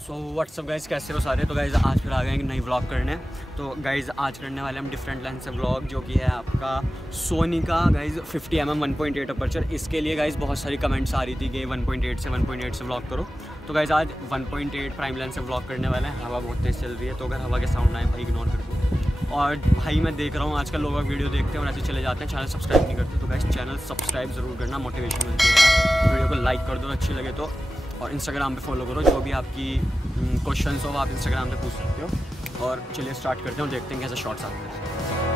So what's up guys, कैसे हो सारे। तो गाइज़ आज फिर आ गए एक नई व्लॉग करने। तो गाइज़ आज करने वाले हम डिफरेंट लेंस से व्लॉग, जो कि है आपका सोनी का गाइज़ 50mm 1.8 अपर्चर। इसके लिए गाइज़ बहुत सारी कमेंट्स आ रही थी कि 1.8 से व्लॉग करो। तो गाइज़ आज 1.8 प्राइम लेंस से व्लॉग करने वाले हैं। हवा बहुत तेज़ चल रही है, तो अगर हवा के साउंड आए भाई इग्नोर कर दो। और भाई मैं देख रहा हूँ आजकल लोग वीडियो देखते हैं और ऐसे चले जाते हैं, चैनल सब्सक्राइब नहीं करते। तो गाइज़ चैनल सब्सक्राइब ज़रूर करना, मोटिवेशन मिलती है। वीडियो को लाइक कर दो अच्छी लगे तो, और इंस्टाग्राम पे फॉलो करो। जो भी आपकी क्वेश्चंस हो आप इंस्टाग्राम पे पूछ सकते हो। और चलिए स्टार्ट करते हैं और देखते हैं कैसे शॉट्स आते हैं।